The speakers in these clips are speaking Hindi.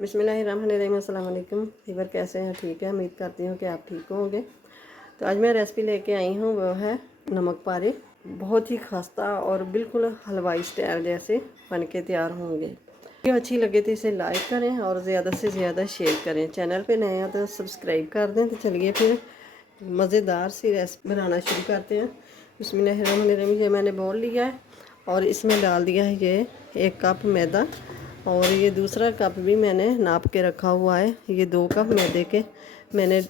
बिस्मिल्लाहिर्रहमानिर्रहीम। अस्सलाम वालेकुम वीवर, कैसे हैं? ठीक है, उम्मीद करती हूँ कि आप ठीक होंगे। तो आज मैं रेसिपी लेके आई हूँ, वो है नमक पारे। बहुत ही खस्ता और बिल्कुल हलवाई स्टाइल जैसे बन के तैयार होंगे। वीडियो अच्छी लगे तो इसे लाइक करें और ज़्यादा से ज़्यादा शेयर करें। चैनल पे नए हैं तो सब्सक्राइब कर दें। तो चलिए फिर मज़ेदार सी रेसिपी बनाना शुरू करते हैं। बिस्मिल्लाहिर्रहमानिर्रहीम। ये मैंने बोल लिया है और इसमें डाल दिया है ये 1 कप मैदा, और ये दूसरा कप भी मैंने नाप के रखा हुआ है। ये 2 कप मैदे के मैंने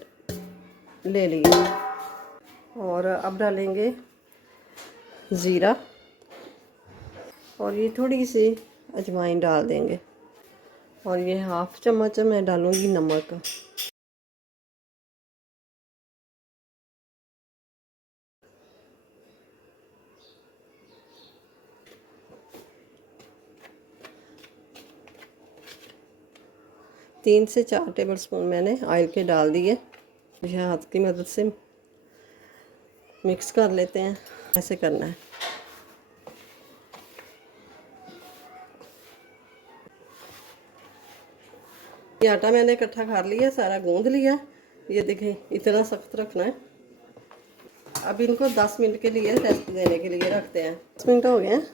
ले लिए। और अब डालेंगे ज़ीरा, और ये थोड़ी सी अजवाइन डाल देंगे, और ये 1/2 चम्मच मैं डालूँगी नमक। तीन से 4 टेबल स्पून मैंने ऑयल के डाल दिए। यह हाथ की मदद से मिक्स कर लेते हैं, ऐसे करना है। ये आटा मैंने इकट्ठा कर लिया, सारा गूंद लिया। ये देखें, इतना सख्त रखना है। अब इनको 10 मिनट के लिए रेस्ट देने के लिए रखते हैं। 10 मिनट हो गए हैं।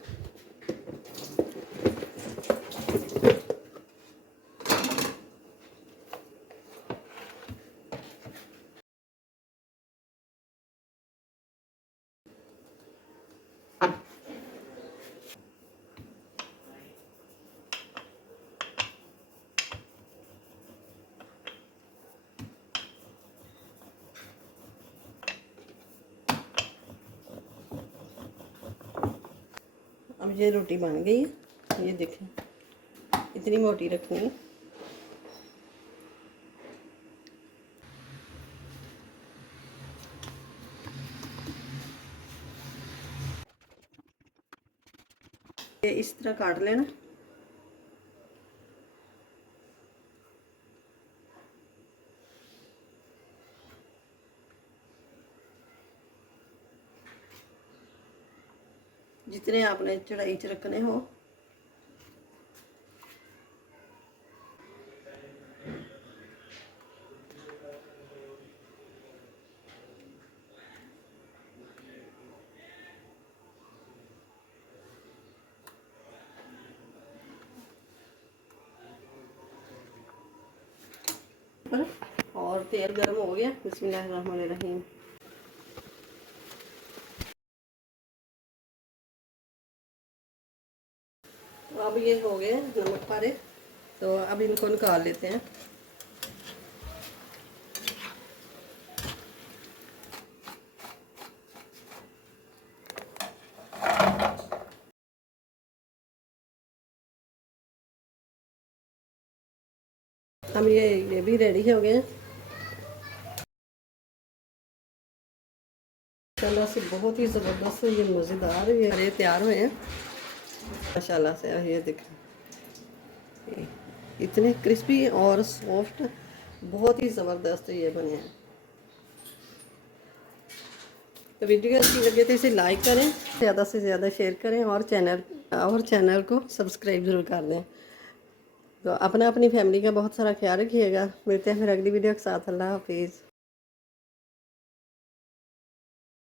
अब ये रोटी बन गई है। ये देखें, इतनी मोटी रखनी है। ये इस तरह काट लेना। जितने आपने चढ़ाई च रखने हो। और तेल गर्म हो गया। बिस्मिल्लाहिर्रहमानिर्रहीम। तो अब ये हो गए नमक पारे, तो अब इनको निकाल लेते हैं। अब ये भी रेडी हो गए। माशाल्लाह से बहुत ही ज़बरदस्त, ये मज़ेदार ये तैयार हुए हैं माशाल्लाह से। ये देखें, इतने क्रिस्पी और सॉफ्ट, बहुत ही ज़बरदस्त ये बने हैं। तो वीडियो अच्छी लगे तो इसे लाइक करें, ज़्यादा से ज़्यादा शेयर करें, और चैनल को सब्सक्राइब ज़रूर कर दें। तो अपनी फैमिली का बहुत सारा ख्याल रखिएगा। मिलते हैं फिर अगली वीडियो के साथ। अल्लाह हाफिज़।